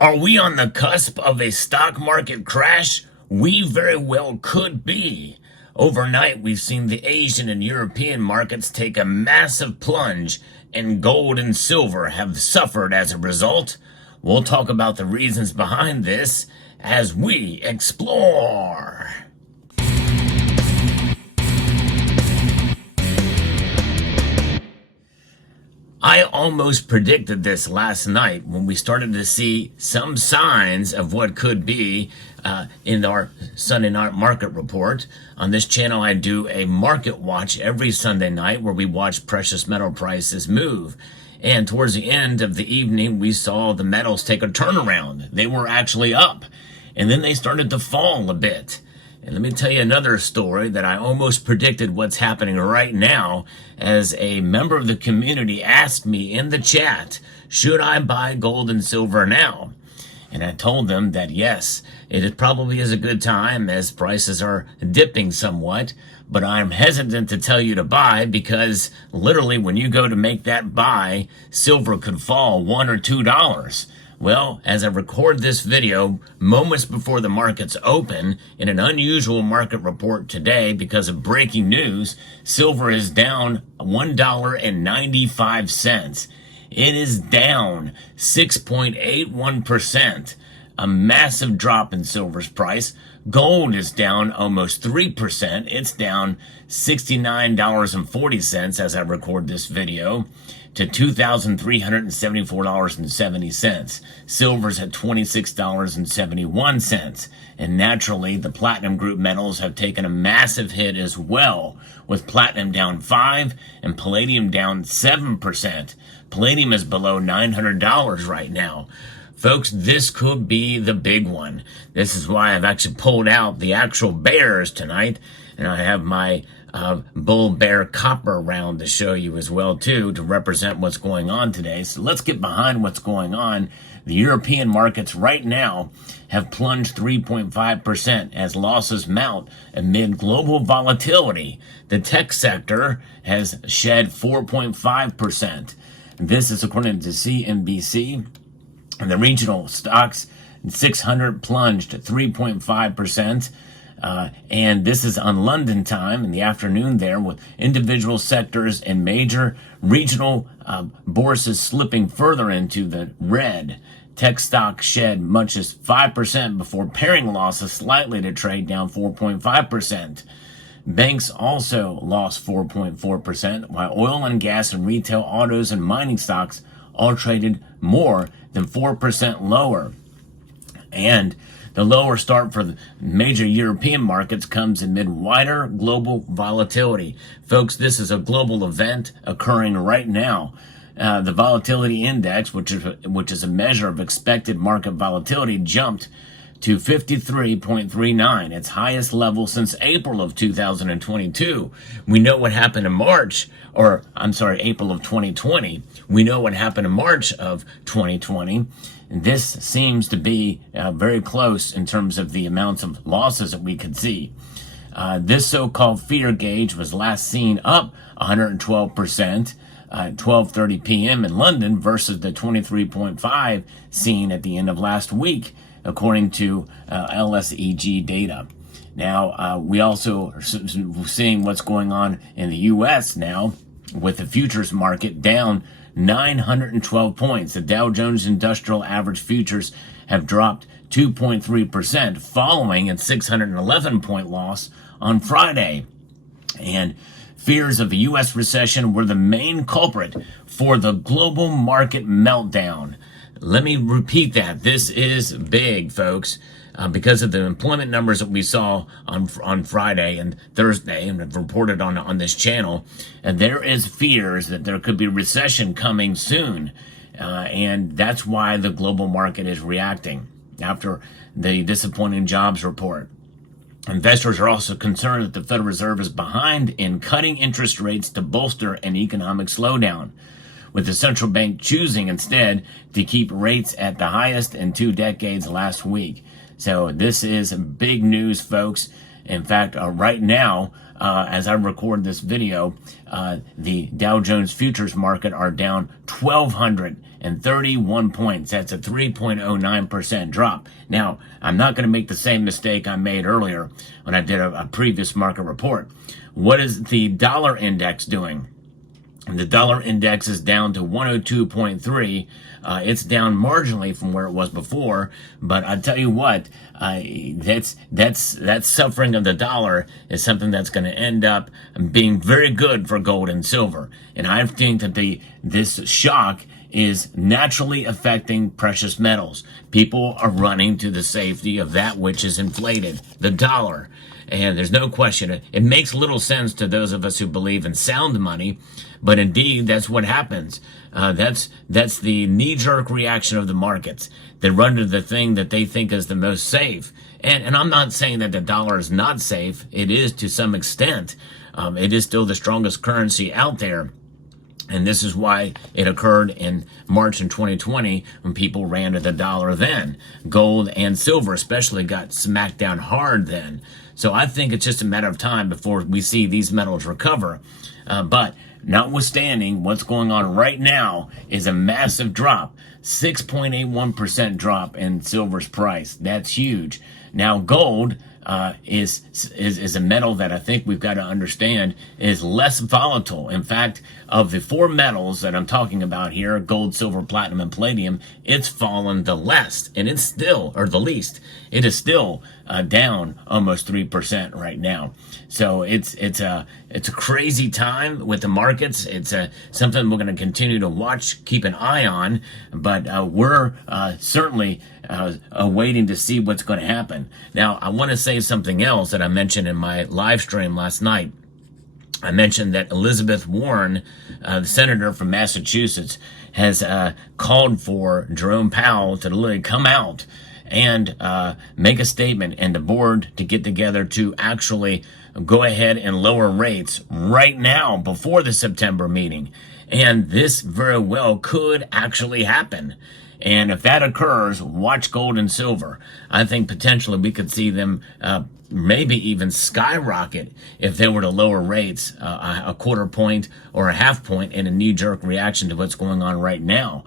Are we on the cusp of a stock market crash? We very well could be. Overnight, we've seen the Asian and European markets take a massive plunge, and gold and silver have suffered as a result. We'll talk about the reasons behind this as we explore. I almost predicted this last night when we started to see some signs of what could be in our Sunday night market report. On this channel, I do a market watch every Sunday night where we watch precious metal prices move. And towards the end of the evening, we saw the metals take a turnaround. They were actually up, and then they started to fall a bit. And let me tell you another story that I almost predicted what's happening right now, as a member of the community asked me in the chat, should I buy gold and silver now? And I told them that yes, it probably is a good time as prices are dipping somewhat, but I'm hesitant to tell you to buy because literally when you go to make that buy, silver could fall $1 or $2. Well, as I record this video moments before the markets open, in an unusual market report today because of breaking news, silver is down $1.95. It is down 6.81%, a massive drop in silver's price. Gold is down almost 3%. It's down $69.40 as I record this video to $2,374.70. Silver's at $26.71. And naturally, the platinum group metals have taken a massive hit as well, with platinum down 5% and palladium down 7%. Palladium is below $900 right now. Folks, this could be the big one. This is why I've actually pulled out the actual bears tonight, and I have my bull bear copper round to show you as well too, to represent what's going on today. So let's get behind what's going on. The European markets right now have plunged 3.5% as losses mount amid global volatility. The tech sector has shed 4.5%. This is according to CNBC. And the regional stocks 600 plunged 3.5%. And this is on London time in the afternoon there, with individual sectors and major regional bourses slipping further into the red. Tech stocks shed much as 5% before paring losses slightly to trade down 4.5%. Banks also lost 4.4%, while oil and gas and retail, autos, and mining stocks all traded more than 4% lower. And the lower start for the major European markets comes amid wider global volatility. Folks, this is a global event occurring right now. The volatility index, which is a measure of expected market volatility, jumped to 53.39, its highest level since April of 2022. We know what happened in April of 2020. We know what happened in March of 2020. This seems to be very close in terms of the amounts of losses that we could see. This so-called fear gauge was last seen up 112% at 12:30 p.m. in London versus the 23.5 seen at the end of last week, according to LSEG data. Now, we also are seeing what's going on in the U.S. now, with the futures market down 912 points. The Dow Jones Industrial Average Futures have dropped 2.3%, following a 611-point loss on Friday. And fears of a U.S. recession were the main culprit for the global market meltdown. Let me repeat that. This is big, folks, because of the employment numbers that we saw on Friday and Thursday and have reported on this channel. And there is fears that there could be recession coming soon. And that's why the global market is reacting after the disappointing jobs report. Investors are also concerned that the Federal Reserve is behind in cutting interest rates to bolster an economic slowdown, with the central bank choosing instead to keep rates at the highest in 2 decades last week. So this is big news, folks. In fact, right now, as I record this video, the Dow Jones futures market are down 1,231 points. That's a 3.09% drop. Now, I'm not going to make the same mistake I made earlier when I did a previous market report. What is the dollar index doing? The dollar index is down to 102.3. It's down marginally from where it was before, but I tell you what, that suffering of the dollar is something that's going to end up being very good for gold and silver. And I think that this shock is naturally affecting precious metals. People are running to the safety of that which is inflated, the dollar. And there's no question. It makes little sense to those of us who believe in sound money, but indeed, that's what happens. That's the knee-jerk reaction of the markets. They run to the thing that they think is the most safe. And I'm not saying that the dollar is not safe. It is to some extent. It is still the strongest currency out there. And this is why it occurred in March in 2020 when people ran to the dollar then. Gold and silver especially got smacked down hard then. So I think it's just a matter of time before we see these metals recover. But notwithstanding, what's going on right now is a massive drop. 6.81% drop in silver's price. That's huge. Now gold is a metal that I think we've got to understand is less volatile. In fact, of the four metals that I'm talking about here, gold, silver, platinum, and palladium, it's fallen the least, and it's still, or the least, it is still down almost 3% right now. So it's a crazy time with the markets. It's something we're going to continue to watch, keep an eye on, but we're certainly waiting to see what's going to happen. Now, I want to say something else that I mentioned in my live stream last night. I mentioned that Elizabeth Warren, the senator from Massachusetts, has called for Jerome Powell to literally come out and make a statement and the board to get together to actually go ahead and lower rates right now before the September meeting. And this very well could actually happen. And if that occurs, watch gold and silver. I think potentially we could see them maybe even skyrocket if they were to lower rates a quarter point or a half point in a knee-jerk reaction to what's going on right now.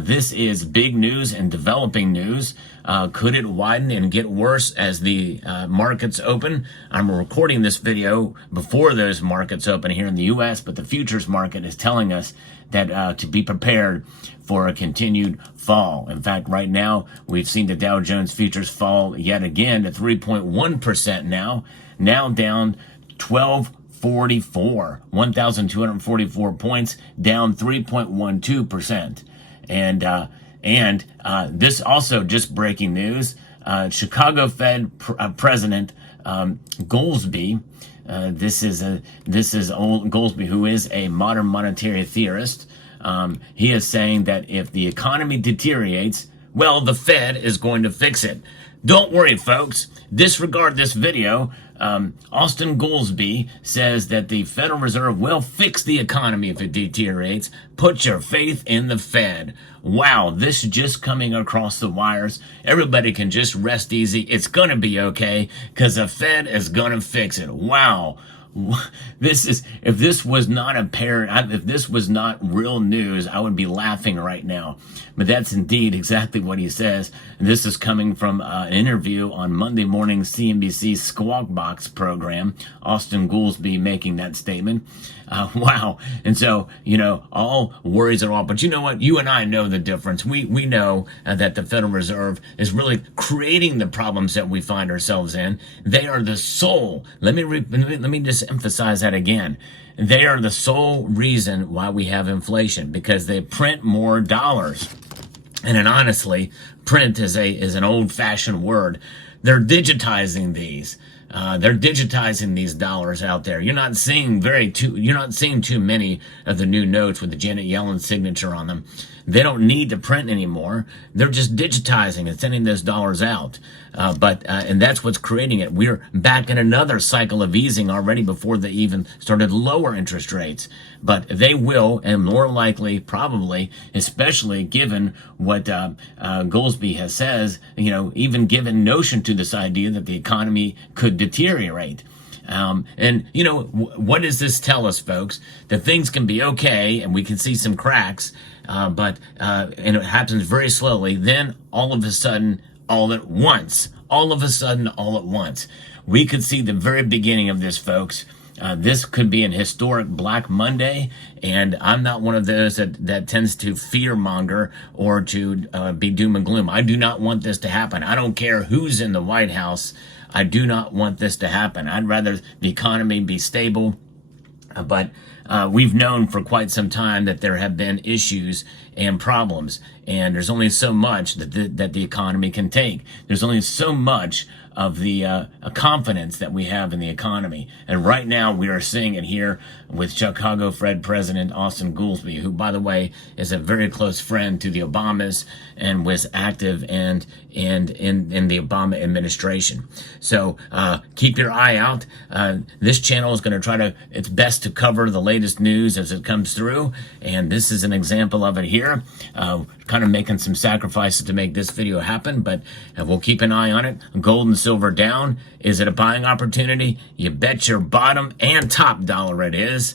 This is big news and developing news. Could it widen and get worse as the markets open? I'm recording this video before those markets open here in the U.S., but the futures market is telling us that to be prepared for a continued fall. In fact, right now, we've seen the Dow Jones futures fall yet again to 3.1% now down 1,244 points, down 3.12%. And this also just breaking news, Chicago Fed President Goolsbee, this is old Goolsbee, who is a modern monetary theorist. He is saying that if the economy deteriorates, well, the Fed is going to fix it. Don't worry, folks. Disregard this video. Austin Goolsbee says that the Federal Reserve will fix the economy if it deteriorates. Put your faith in the Fed. Wow, this is just coming across the wires. Everybody can just rest easy. It's going to be okay because the Fed is going to fix it. Wow. If this was not if this was not real news, I would be laughing right now. But that's indeed exactly what he says. And this is coming from an interview on Monday morning CNBC Squawk Box program. Austin Goolsbee making that statement. Wow. And so, all worries are all. But you know what? You and I know the difference. We know that the Federal Reserve is really creating the problems that we find ourselves in. They are the sole. Let me just emphasize that again. They are the sole reason why we have inflation, because they print more dollars. And then honestly, print is an old-fashioned word. They're digitizing these. They're digitizing these dollars out there. You're not seeing too many of the new notes with the Janet Yellen signature on them. They don't need to print anymore. They're just digitizing and sending those dollars out. And that's what's creating it. We're back in another cycle of easing already before they even started lower interest rates. But they will, and more likely, probably, especially given what Goolsbee has says, even given notion to this idea that the economy could deteriorate. And, you know, what does this tell us, folks? That things can be okay and we can see some cracks, but and it happens very slowly. Then all of a sudden, all at once, we could see the very beginning of this, folks. This could be an historic Black Monday, and I'm not one of those that tends to fear monger or to be doom and gloom. I do not want this to happen. I don't care who's in the White House. I do not want this to happen. I'd rather the economy be stable. But we've known for quite some time that there have been issues and problems, and there's only so much that the economy can take. There's only so much of the confidence that we have in the economy. And right now we are seeing it here with Chicago Fed President Austin Goolsbee, who, by the way, is a very close friend to the Obamas and was active and in the Obama administration. So keep your eye out. This channel is going to try its best to cover the latest news as it comes through. And this is an example of it here. Kind of making some sacrifices to make this video happen, but we'll keep an eye on it. Gold and silver down. Is it a buying opportunity? You bet your bottom and top dollar it is,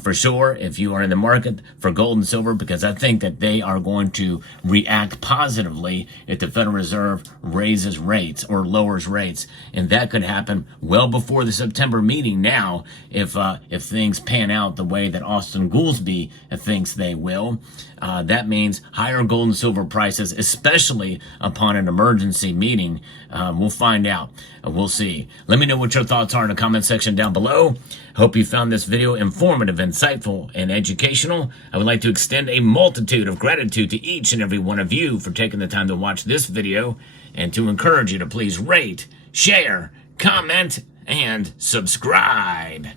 for sure, if you are in the market for gold and silver, because I think that they are going to react positively if the Federal Reserve raises rates or lowers rates. And that could happen well before the September meeting now if things pan out the way that Austin Goolsbee thinks they will. That means higher gold and silver prices, especially upon an emergency meeting. We'll find out. We'll see. Let me know what your thoughts are in the comment section down below. Hope you found this video informative, insightful, and educational. I would like to extend a multitude of gratitude to each and every one of you for taking the time to watch this video, and to encourage you to please rate, share, comment, and subscribe.